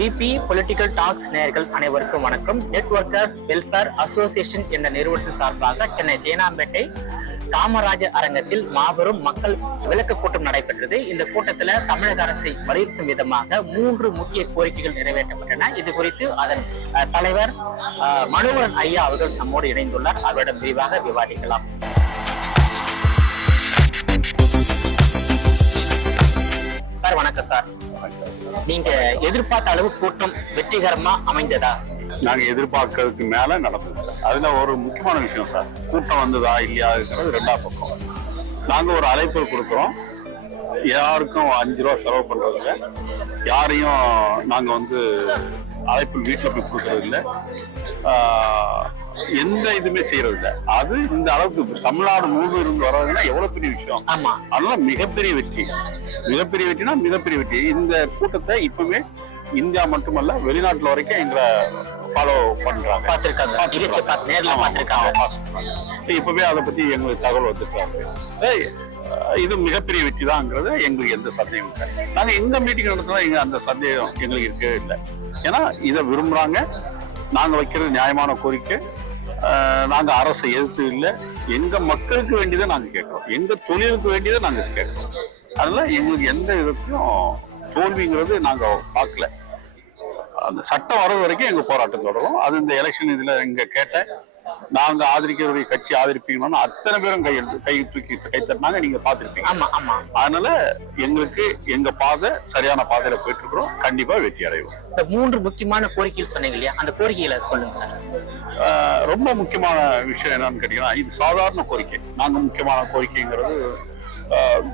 VP political tax நேயர்கள் அனைவருக்கும் வணக்கம். நெட்வொர்க்கர்ஸ் வெல்ஃபேர் அசோசியேஷன் என்ற நிறுவனத்தின் சார்பாக சென்னை தேனாம்பேட்டை காமராஜர் அரங்கத்தில் மாபெரும் மக்கள் விளக்க கூட்டம் நடைபெற்றது. இந்த கூட்டத்தில் தமிழக அரசை வலியுறுத்தும் விதமாக 3 முக்கிய கோரிக்கைகள் நிறைவேற்றப்பட்டன. இது குறித்து அதன் தலைவர் மனோகரன் ஐயா அவர்கள் நம்மோடு இணைந்துள்ளார். அவரிடம் விரிவாக விவாதிக்கலாம். சார் வணக்கம். சார், நீங்க எதிர்பார்த்த அளவு கூட்டம் வெற்றிகரமா அமைந்ததா? நாங்க எதிர்பார்க்கறதுக்கு மேல நடந்தது சார். அதுல ஒரு முக்கியமான விஷயம் சார், கூட்டம் வந்ததா இல்லையாங்கிறது 2ஆம் பக்கம். நாங்க ஒரு அழைப்பு கொடுக்குறோம். யாருக்கும் 5 ரூபா செலவு பண்றதில்ல, யாரையும் நாங்க அழைப்பு வீட்டுல போய் கொடுக்கறது இல்லை, எந்த இதுவுமே செய்யறது இல்லை. அது இந்த அளவுக்கு தமிழ்நாடு முழுவதும் இருந்து வர்றதுன்னா எவ்வளவு பெரிய விஷயம். அதனால மிகப்பெரிய வெற்றி, மிகப்பெரிய வெற்றினா மிகப்பெரிய வெற்றி. இந்த கூட்டத்தை இப்பவுமே இந்தியா மட்டுமல்ல வெளிநாட்டுல வரைக்கும் எங்களை ஃபாலோ பண்றாங்க, இப்பவே அதை பத்தி எங்களுக்கு தகவல் வந்துருக்காங்க. இது மிகப்பெரிய வெற்றி தான்ங்கிறது எங்களுக்கு எந்த சந்தேகம் இல்லை. நாங்க எந்த மீட்டிங் நடத்தினா அந்த சந்தேகம் எங்களுக்கு இருக்கவே இல்லை. ஏன்னா இதை விரும்புறாங்க. நாங்க வைக்கிறது நியாயமான கோரிக்கை. நாங்க அரசை எதிர்த்து இல்லை, எங்க மக்களுக்கு வேண்டியதை நாங்க கேட்கிறோம், எங்க தொழிலுக்கு வேண்டியதை நாங்க கேட்கிறோம். அதனால எங்களுக்கு எந்த விதத்தையும் தோல்விங்கிறது நாங்க பார்க்கல. அந்த சட்டம் வர்றது வரைக்கும் எங்க போராட்டம் தொடரும். அது இந்த எலெக்ஷன் இதுல இங்க கேட்ட நாங்க ஆதரிக்கிறவருடைய கட்சி ஆதரிப்பீங்கன்னா அத்தனை பேரும் கை தூக்கி கை தட்டினாங்க, நீங்க பாத்துருப்பீங்க. அதனால எங்களுக்கு எங்க பாதை சரியான பாதையில போயிட்டு இருக்கிறோம். கண்டிப்பா வெற்றி அடைவோம். இந்த 3 முக்கியமான கோரிக்கைகள் சொன்னீங்க இல்லையா, அந்த கோரிக்கைகளை சொல்லுங்க சார். ரொம்ப முக்கியமான விஷயம் என்னன்னு கேட்டீங்கன்னா, இது சாதாரண கோரிக்கை. நாங்க முக்கியமான கோரிக்கைங்கிறது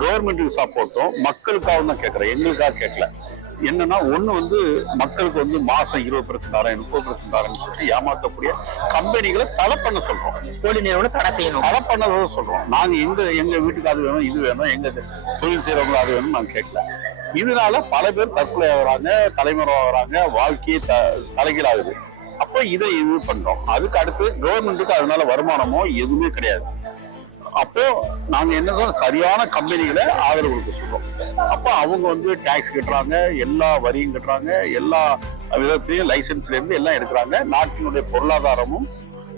கவர்மெண்ட்டுக்கு சப்போர்ட்டும் மக்களுக்காக தான் கேட்கிறேன், எங்களுக்காக கேட்கல. என்னன்னா ஒண்ணு மக்களுக்கு மாசம் 20% தரேன் 30% தரேன்னு சொல்லி ஏமாற்றக்கூடிய கம்பெனிகளை தடை பண்ண சொல்றோம். போலி நிறுவனம் தடை செய்யணும், தடை பண்ணதை சொல்றோம். நாங்க எங்க வீட்டுக்கு அது வேணும் இது வேணும், எங்க தொழில் செய்யறவங்க அது வேணும் நாங்க கேட்கல. இதனால பல பேர் தற்கொலை ஆகுறாங்க, தலைமுறை ஆகுறாங்க, வாழ்க்கையே தலைகீழாகுது. அப்போ இதை இது பண்றோம். அதுக்கு அடுத்து கவர்மெண்ட்டுக்கு அதனால வருமானமோ எதுவுமே கிடையாது. அப்போ நாங்க என்ன சரியான கம்பெனிகளை ஆதரவு கொடுக்க சொல்றோம். அப்போ அவங்க டாக்ஸ் கட்டுறாங்க, எல்லா வரியும் கட்டுறாங்க, எல்லா விதத்திலையும் லைசன்ஸ்ல இருந்து எல்லாம் எடுக்கிறாங்க. நாட்டினுடைய பொருளாதாரமும்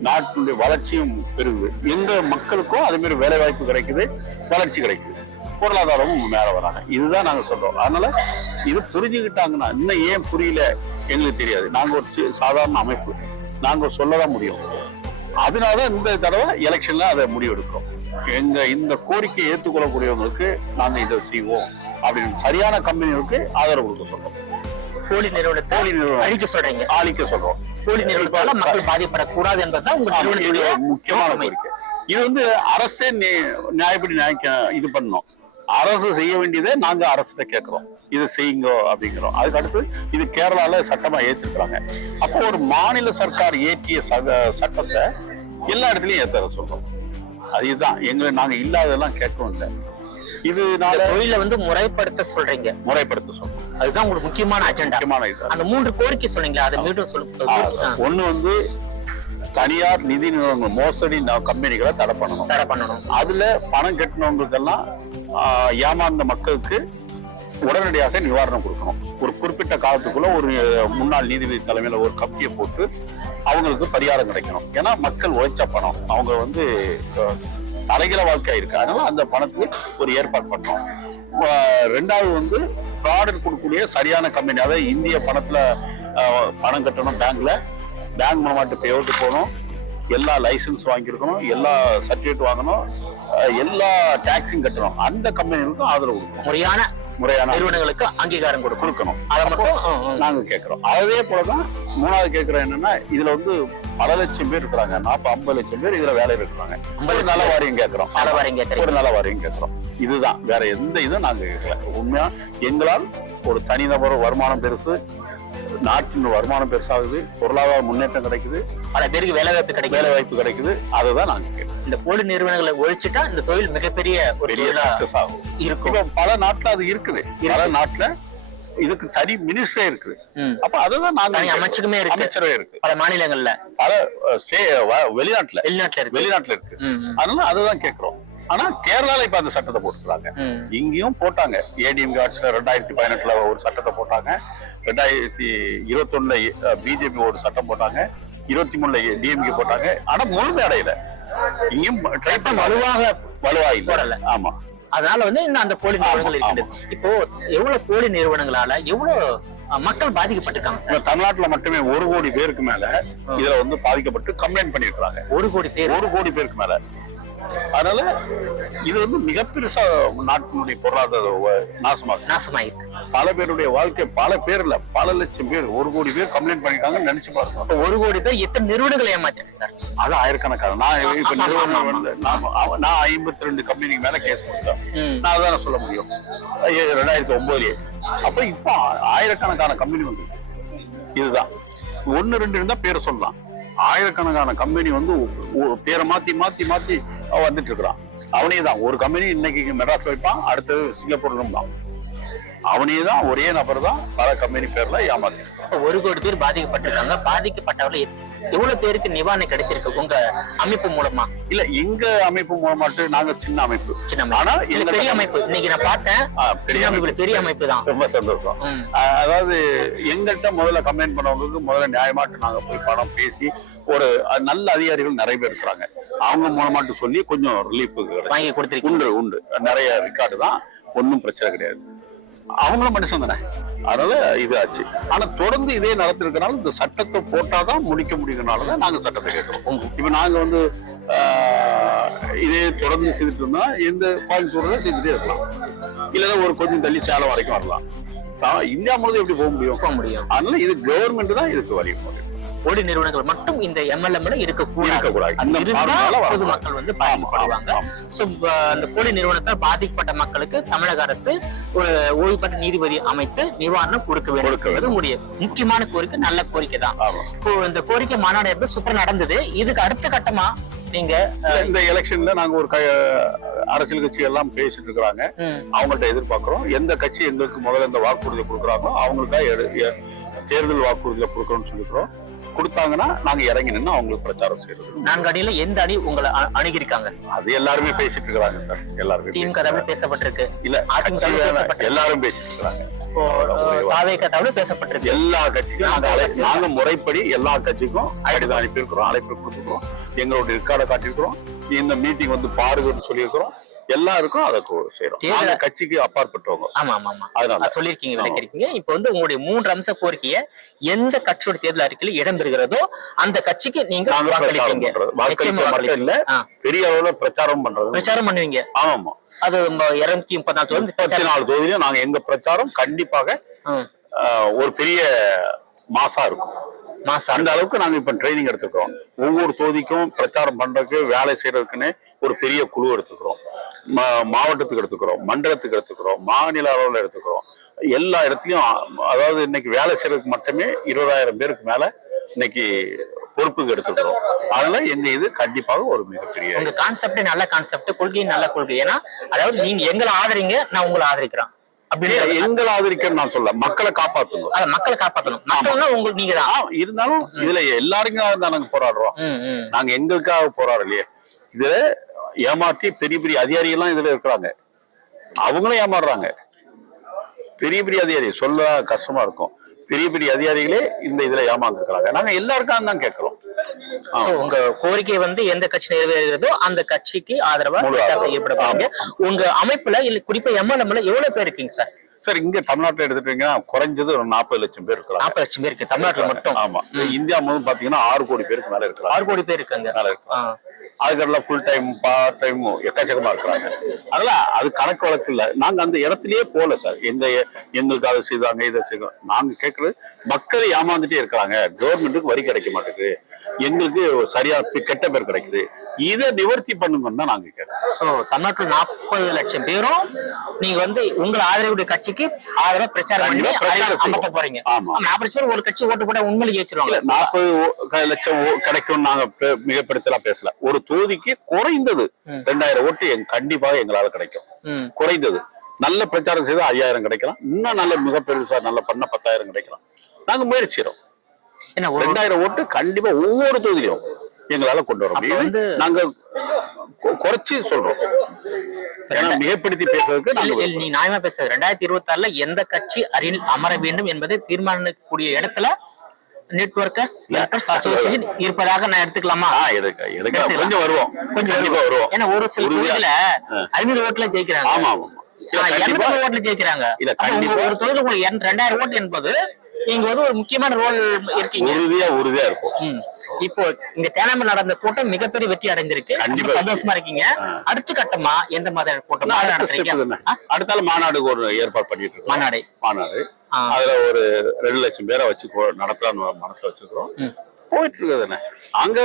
நாட்டினுடைய வளர்ச்சியும் பெருகுது. எங்க மக்களுக்கும் அதே மாதிரி வேலை வாய்ப்பு கிடைக்குது, வளர்ச்சி கிடைக்குது, பொருளாதாரமும் மேல வராங்க. இதுதான் நாங்க சொல்றோம். அதனால இது புரிஞ்சுக்கிட்டாங்கன்னா, இன்னும் ஏன் புரியல எங்களுக்கு தெரியாது. நாங்க ஒரு சாதாரண அமைப்பு, நாங்க சொல்லதான் முடியும். அதனால இந்த தடவை எலெக்ஷன்ல அதை முடிவெடுக்கிறோம். எங்க இந்த கோரிக்கையை ஏற்றுக்கொள்ளக்கூடியவங்களுக்கு நாங்க இதை செய்வோம் அப்படின்னு சரியான கம்பெனிகளுக்கு ஆதரவு கொடுக்க சொல்றோம். போலி நிறுவனத்தை அழிக்க சொல்றீங்க, அழிக்க சொல்றோம். போலி நிறுவனத்தால மக்கள் பாதிப்படக்கூடாது என்பதுதான் உங்க முக்கியமான கோரிக்கை. இது அரசே நியாயப்படி இது பண்ணணும். அரசு செய்ய வேண்டியதை நாங்க அரசிட்ட கேட்கிறோம், இதை செய்யுங்க அப்படிங்கிறோம். அதுக்கு அடுத்து இது கேரளால சட்டமா ஏற்றிருக்கிறாங்க. அப்போ ஒரு மாநில சர்க்கார் இயற்றிய சட்டத்தை எல்லா இடத்துலயும் ஏற்ற சொல்றோம். அதுதான் நாங்க இல்லாததெல்லாம் கேட்கவும் இல்லை. இதனால தொழில முறைப்படுத்த சொல்றீங்க, முறைப்படுத்த சொல்றோம். அதுதான் உங்களுக்கு முக்கியமான அஜெண்டா. அந்த 3 கோரிக்கை சொன்னீங்களா, அதை மீண்டும் சொல்லுங்க. ஒண்ணு தனியார் நிதி நிறுவனங்கள் மோசடி கம்பெனிகளை தடை பண்ணணும். அதுல பணம் கட்டினவங்களுக்கெல்லாம் ஏமாந்த மக்களுக்கு உடனடியாக நிவாரணம் கொடுக்கணும். ஒரு குறிப்பிட்ட காலத்துக்குள்ள ஒரு முன்னாள் நீதிபதி தலைமையில ஒரு கமிட்டியை போட்டு அவங்களுக்கு பரிகாரம் கிடைக்கணும். ஏன்னா மக்கள் உழைச்ச பணம், அவங்க தலைகீழ வாழ்க்கையா இருக்கு. அதனால அந்த பணத்துக்கு ஒரு ஏற்பாடு பண்ணணும். 2வது ஃப்ராட் கொடுக்கக்கூடிய சரியான கம்பெனி, அதாவது இந்திய பணத்துல பணம் கட்டணும், பேங்க் மூலமாட்டு பேவுட்டு போகணும், எல்லா லைசன்ஸ் வாங்கியிருக்கணும், எல்லா சர்டிபிகேட் வாங்கணும், எல்லா டாக்ஸும் கட்டணும். அந்த கம்பெனிகளுக்கும் ஆதரவு கொடுக்கணும், முறையான நிறுவனங்களுக்கு அங்கீகாரம் கொடுக்கணும். அதை மட்டும் நாங்க கேட்கிறோம். அதே போலதான் 3வது கேட்கிறோம். என்னன்னா இதுல பல லட்சம் பேர் இருக்கிறாங்க, 40-50 லட்சம் பேர் இதுல வேலையில் இருக்கிறாங்க. ஒரு நல்ல வாரியம் கேட்கிறோம், ஒரு நல்ல வாரியம் கேட்கிறோம். இதுதான், வேற எந்த இதுவும் நாங்க கேட்கல. உண்மையா எங்களால் ஒரு தனிநபர் வருமானம் பெருசு, நாட்டின் வருமானம் பெருசாகுது, பொருளாதார முன்னேற்றம் கிடைக்குது, பல பேருக்கு வேலை வாய்ப்பு கிடைக்குது. அதுதான் நாங்க கேட்கிறோம். இந்த போலி நிறுவனங்களை ஒழிச்சுட்டா இந்த தொழில் மிகப்பெரிய ஒரு சக்சஸ் ஆகும். இருக்கும் பல நாட்டுல அது இருக்குது. பல நாட்டுல இதுக்கு தனி மினிஸ்டரே இருக்குது. அப்ப அதுதான் நாங்க அமைச்சகமே அமைச்சரவே இருக்கு. பல மாநிலங்கள்ல, பல வெளிநாட்டுல இருக்கு. அதனால அதுதான் கேட்கிறோம். ஆனா கேரளால இப்ப அந்த சட்டத்தை போட்டுக்கிறாங்க. இங்கேயும் போட்டாங்க. ஏடிஎம்கே ஆட்சியில 2018 ஒரு சட்டத்தை போட்டாங்க. 2021 பிஜேபி ஒரு சட்டம் போட்டாங்க. 23 டிஎம்கே போட்டாங்க. ஆனா முழுமை அடையல. இங்கேயும் வலுவா இல்ல. ஆமா. அதனால வந்து இன்னும் அந்த போலி நிறுவனங்கள் இருக்குது. இப்போ எவ்வளவு போலி நிறுவனங்களால எவ்வளவு மக்கள் பாதிக்கப்பட்டிருக்காங்க சார்? தமிழ்நாட்டுல மட்டுமே 1 கோடி பேருக்கு மேல இதுல வந்து பாதிக்கப்பட்டு கம்ப்ளைண்ட் பண்ணிருக்காங்க. 1 கோடி பேருக்கு மேல. அதனால இது வந்து மிகப்பெருசா நாட்டினுடைய பொருளாதார நாசமாயிருக்கு. பல பேருடைய வாழ்க்கை, பல பேர் இல்ல, பல லட்சம் பேர், 1 கோடி பேர் கம்ப்ளைண்ட் பண்ணிருக்காங்கன்னு நினைச்சு பாருங்க. 1 கோடி பேர் எத்தனை நிறுவனங்களை ஏமாத்திருக்கு சார்? அது ஆயிரக்கணக்கான. நான் இப்ப நிறுவனம் வந்து நான் 52 கம்பெனிக்கு மேல கேஸ் கொடுத்தேன். நான் அதான் சொல்ல முடியும் 2009. அப்ப இப்ப ஆயிரக்கணக்கான கம்பெனி வந்து இதுதான் 1 2 இருந்தா பேரை சொல்லலாம். ஆயிரக்கணக்கான கம்பெனி வந்து பேரை மாத்தி வந்துட்டு இருக்கிறான். அவனே தான் ஒரு கம்பெனி இன்னைக்கு மெட்ராஸ் வைப்பான், அடுத்தது சிங்கப்பூர்ல தான். அவனே தான், ஒரே நபர் தான் பல கம்பெனி பேர்ல ஏமாத்தி. 1 கோடி பேர் பாதிக்கப்பட்டிருக்காங்க. பாதிக்கப்பட்டவர்கள் எவ்வளவு பேருக்கு நிவாரணம் கிடைச்சிருக்கு உங்க அமைப்பு மூலமா? இல்ல, எங்க அமைப்பு மூலமா நாங்க சின்ன அமைப்பு. ஆனா பெரிய அமைப்பு இன்னைக்கு நான் பார்த்தேன். பெரிய அமைப்பு தான். ரொம்ப சந்தோஷம். அதாவது எங்கள்கிட்ட முதல்ல கம்ப்ளைண்ட் பண்ணவங்களுக்கு முதல்ல நியாயமாட்டு நாங்க போய் பணம் பேசி ஒரு நல்ல அதிகாரிகள் நிறைய பேர் இருக்கிறாங்க. அவங்க மூலமாட்டு சொல்லி கொஞ்சம் ரிலீஃப் வாங்கி கொடுத்துருக்கு. உண்டு நிறைய ரெக்கார்டு தான். ஒன்னும் பிரச்சனை கிடையாது. அவங்களும் மனுஷன் தானே. அதனால இது ஆச்சு. ஆனா தொடர்ந்து இதே நடத்திருக்கனால இந்த சட்டத்தை போட்டாதான் முடிக்க முடியுறதுனாலதான் நாங்க சட்டத்தை கேட்கிறோம். இப்ப நாங்க வந்து இதே தொடர்ந்து செய்துட்டு இருந்தா இந்த கோயம்புத்தூர்ல செஞ்சுட்டே இருக்கலாம். இல்லைன்னா ஒரு கொஞ்சம் தள்ளி சேலம் வரைக்கும் வரலாம். இந்தியா முழுவதும் எப்படி போக முடியும்? அதனால இது கவர்மெண்ட் தான் இதுக்கு வரி போகுது. போலி நிறுவனங்கள் மட்டும் இந்த எம்எல்எம் இருக்கக்கூடாது. பொதுமக்கள் வந்து பாதிக்கப்படுவாங்க. அந்த போலி நிறுவனத்தால் பாதிக்கப்பட்ட மக்களுக்கு தமிழக அரசு ஒரு ஓய்வு பெற்ற நீதிபதி அமைத்து நிவாரணம் கொடுக்க வேண்டும். முக்கியமான கோரிக்கை, நல்ல கோரிக்கை தான். இந்த கோரிக்கை மாநாடு எப்படி சூப்பர் நடந்தது. இதுக்கு அடுத்த கட்டமா நீங்க இந்த எலெக்ஷன்ல நாங்க ஒரு அரசியல் கட்சி எல்லாம் பேசிட்டு இருக்கிறாங்க. அவங்கள்ட்ட எதிர்பார்க்கிறோம். எந்த கட்சி எங்களுக்கு முதல்ல இந்த வாக்குறுதி கொடுக்குறாங்களோ அவங்களுக்காக தேர்தல் வாக்குறுதியில கொடுக்கணும்னு சொல்லிக்கிறோம். கொடுத்தாங்கன்னா நாங்க இறங்கி நின்று அவங்களுக்கு பிரச்சாரம் செய்யறது. 4 அணியில எந்த அணி உங்களை அணுகிருக்காங்க? அது எல்லாருமே பேசிட்டு இருக்காங்க சார். எல்லாருமே திமுக பேசப்பட்டிருக்கு. இல்ல, எல்லாரும் பேசிட்டு இருக்காங்க. பேசப்பட்டிருக்கு. எல்லா கட்சிக்கும் நாங்க முறைப்படி எல்லா கட்சிக்கும் கடிதம் அனுப்பியிருக்கிறோம், அழைப்பு கொடுத்துருக்கோம், எங்களுடைய ரெக்கார்டை காட்டியிருக்கிறோம், இந்த மீட்டிங் வந்து பாருங்கன்னு சொல்லியிருக்கிறோம். எல்லாருக்கும் அதை செய்யறோம். கட்சிக்கு அப்பாற்பட்டவங்க. அதனால சொல்லிருக்கீங்க, விளக்கிருக்கீங்க. இப்ப வந்து உங்களுடைய 3 அம்ச கோரிக்கையை எந்த கட்சியோட தேர்தல் அறிக்கையில் இடம் பெறுகிறதோ அந்த கட்சிக்கு நீங்க வாக்களிப்பீங்க. இல்ல, பெரிய அளவுல பிரச்சாரம் பண்ணுவீங்க. ஆமா. அது 234 தொகுதியிலும் நாங்க எங்க பிரச்சாரம் கண்டிப்பாக ஒரு பெரிய மாசா இருக்கும். அந்த அளவுக்கு நாங்க இப்ப ட்ரைனிங் எடுத்துக்கிறோம். ஒவ்வொரு தொகுதிக்கும் பிரச்சாரம் பண்றதுக்கு வேலை செய்யறதுக்குன்னு ஒரு பெரிய குழு எடுத்துக்கிறோம். மாவட்டத்துக்கு எடுத்துக்கிறோம், மண்டலத்துக்கு எடுத்துக்கிறோம், மாநில அளவுல எடுத்துக்கிறோம். எல்லா இடத்துலயும் அதாவது இன்னைக்கு வேலை செய்யறதுக்கு மட்டுமே 20,000 பேருக்கு மேல இன்னைக்கு பொறுப்புக்கு எடுத்துக்கிறோம். அதனால எங்க இது கண்டிப்பாக ஒரு மிகப்பெரிய உங்க கான்செப்ட் நல்ல கான்செப்ட், கொள்கையும் நல்ல கொள்கை. ஏன்னா அதாவது நீங்க எங்களை ஆதரிங்க, நான் உங்களை ஆதரிக்கிறேன். எங்களை ஆதரிக்க நான் சொல்ல, மக்களை காப்பாற்றணும். மக்களை காப்பாற்றணும். உங்களுக்கு நீங்க தான் இருந்தாலும் இதுல எல்லாருக்கும் தான் நாங்க போராடுறோம். நாங்க எங்களுக்காக போராடலையே. இதுல ஏமாற்றி பெரிய பெரிய அதிகாரிகள் இதுல இருக்கிறாங்க. அவங்களும் ஏமாறுறாங்க. பெரிய பெரிய அதிகாரி சொல்ல கஷ்டமா இருக்கும். பெரிய பெரிய அதிகாரிகளே இந்த இதுல ஏமாந்துருக்காங்க. நாங்க எல்லாருக்கும் தான் கேட்கிறோம். உங்க கோரிக்கை வந்து எந்த கட்சி நிறைவேறுகிறதோ அந்த கட்சிக்கு ஆதரவா ஏற்படுவாங்க. உங்க அமைப்புல இல்ல குறிப்பா எம்எல்ஏ எவ்வளவு பேர் இருக்கீங்க சார்? சார், இங்க தமிழ்நாட்டுல எடுத்துட்டீங்கன்னா குறைஞ்சது ஒரு 40 லட்சம் பேர் இருக்காங்க. 40 லட்சம் பேர் இருக்கு தமிழ்நாட்டுல மட்டும். ஆமா. இந்தியா முழுவதும் பாத்தீங்கன்னா 6 கோடி பேருக்கு மேல இருக்காங்க. 6 கோடி பேர் இருக்காங்க. அதுக்கெல்லாம் ஃபுல் டைம், பார்ட் டைம் எக்கச்சக்கமா இருக்கிறாங்க. அதனால அது கணக்கு வழக்கு இல்ல. நாங்க அந்த இடத்துலயே போல சார். எங்களுக்கு அதை செய்தாங்க, இதை செய்தோம். நாங்க கேட்கறது மக்கள் ஏமாந்துட்டே இருக்கிறாங்க. கவர்மெண்ட்டுக்கு வரி கிடைக்க மாட்டேங்குது, எங்களுக்கு சரியா கெட்ட பேர் கிடைக்குது, இதை நிவர்த்தி பண்ணுங்கன்னு தான் நாங்க கேட்கிறோம். தமிழ்நாட்டுல 40 லட்சம் பேரும் நீங்க வந்து உங்களை ஆதரவுடைய கட்சிக்கு ஆதரவா பிரச்சாரம் பண்ணி அமர்த்த போறீங்க. 40 லட்சம் ஒரு கட்சி ஓட்டு போட உண்மையில ஏற்றுவாங்க. 40 லட்சம் கிடைக்கும் நாங்க மிகப்படுத்தலாம் பேசல. ஒரு தொகுதிக்கு குறைந்தது 2000 ஓட்டு கண்டிப்பாக எங்களால கிடைக்கும். குறைந்தது நல்ல பிரச்சாரம் செய்து 5000 கிடைக்கலாம். இன்னும் நல்ல மிகப்பெருசா நல்ல பண்ண 10,000 கிடைக்கலாம். நாங்க முயற்சி செய்யறோம். 2000 ஓட்டு கண்டிப்பா ஒவ்வொரு தொகுதியிலும் எங்களால கொண்டு வர முடியும். நாங்க குறைச்சு சொல்றோம். ஏன்னா மிகப்படுத்தி பேசுறதுக்கு நாங்க நீ நியாயமா பேசுறது 2026ல எந்த கட்சி அருகில் அமர வேண்டும் என்பதை தீர்மானிக்கக்கூடிய இடத்துல நெட்வொர்க்கர்ஸ் வெல்ஃபேர் அசோசியேஷன் இருப்பதாக நான் எடுத்துக்கலாமா? கொஞ்சம் வருவோம், கொஞ்சம் வருவோம். ஏன்னா ஒரு சில தொகுதியில 500 ஓட்டுல ஜெயிக்கிறாங்க. ஆமா ஆமா, 200 ஓட்டுல ஜெயிக்கிறாங்க. ஒரு தொகுதியில் உங்களுக்கு 2000 ஓட்டு என்பது நீங்க வந்து ஒரு முக்கியமான ரோல் இருக்கீங்க. உறுதியா இருக்கும். இப்போ இங்க தேனாம்பேட்டையில் நடந்த கூட்டம் மிகப்பெரிய வெற்றி அடைஞ்சிருக்கு. சந்தோஷமா இருக்கீங்க. அடுத்த கட்டமா எந்த மாதிரி கூட்டம் நடத்துறீங்க? அடுத்தால மாநாடுக்கு ஒரு ஏற்பாடு பண்ணிட்டு இருக்கோம். மாநாடு அதுல ஒரு 2 லட்சம் பேரை வச்சு நடத்தலாம்னு மனசு வச்சுக்கிறோம். போயிட்டு இருக்குதுன்னு அங்க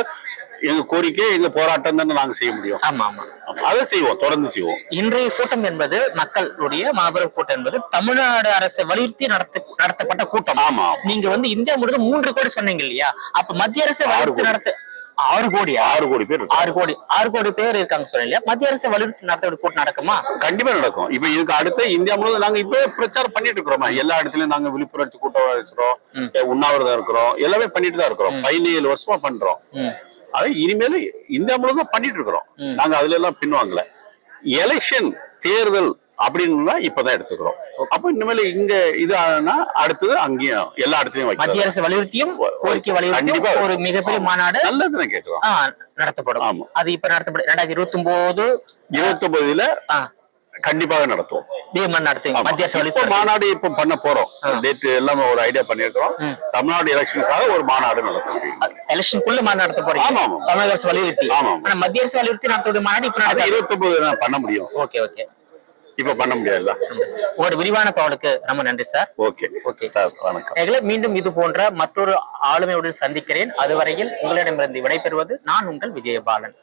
எங்க கோரிக்கை, எங்க போராட்டம் தானே நாங்க செய்ய முடியும். ஆமா ஆமா, அதை செய்வோம், தொடர்ந்து செய்வோம். இன்றைய கூட்டம் என்பது மக்களுடைய மாபெரும் கூட்டம் என்பது தமிழ்நாடு அரசை வலியுறுத்தி நடத்தப்பட்ட கூட்டம். ஆமா, நீங்க வந்து இந்தியா முழுவதும் 3 கோடி சொன்னீங்க இல்லையா? அப்ப மத்திய அரசை வலியுறுத்தி 6 கோடி பேர் 6 கோடி பேர் இருக்காங்க சொன்னீங்க. மத்திய அரசை வலியுறுத்தி நடத்த கூட்டம் நடக்குமா? கண்டிப்பா நடக்கும். இப்ப இதுக்கு அடுத்து இந்தியா முழுவதும் நாங்க இப்ப பிரச்சாரம் பண்ணிட்டு இருக்கிறோம். எல்லா இடத்துலயும் நாங்க விழிப்புணர்ச்சி கூட்டம் இருக்கிறோம், உண்ணாவிரதம் இருக்கிறோம், எல்லாமே பண்ணிட்டு தான் இருக்கிறோம். 17 வருஷமா பண்றோம். அதை இனிமேல் இந்தியா முழுவதும் பண்ணிட்டு இருக்கிறோம். நாங்க அதுல எல்லாம் பின்வாங்கல. எலெக்ஷன் தேர்தல் அப்படின்னு இப்பதான் எடுத்துக்கிறோம். அப்ப இனிமேல் இங்க இது அடுத்தது அங்கேயும் எல்லா இடத்துலயும் மத்திய அரசு வலியுறுத்தியும் கோரிக்கை வலியுறுத்தியும் ஒரு மிகப்பெரிய மாநாடு நல்லதுன்னு கேட்கிறோம் நடத்தப்படும். ஆமா, அது இப்ப நடத்தப்படும். 2029 கண்டிப்பாக நடத்துவோம். மத்திய அரசு மாநாடு இப்ப பண்ண போறோம். டேட் எல்லாம் ஒரு ஐடியா பண்ணிருக்கிறோம். தமிழ்நாடு எலெக்ஷனுக்காக ஒரு மாநாடு நடத்தும். எலெக்ஷனுக்குள்ள மாநாடு நடத்த போறோம். ஆமா, தமிழக அரசு வலியுறுத்தி. ஆமா, மத்திய அரசு வலியுறுத்தி நடத்தக்கூடிய மாநாடு இப்ப 29 பண்ண முடியும். ஓகே ஓகே, இப்ப பண்ண முடியாதுல்ல. உங்களோட விரிவான தகவலுக்கு ரொம்ப நன்றி சார். ஓகே சார், வணக்கம். மீண்டும் இது போன்ற மற்றொரு ஆளுமையுடன் சந்திக்கிறேன். அதுவரையில் உங்களிடமிருந்து விடைபெறுவது நான் உங்கள் விஜயபாலன்.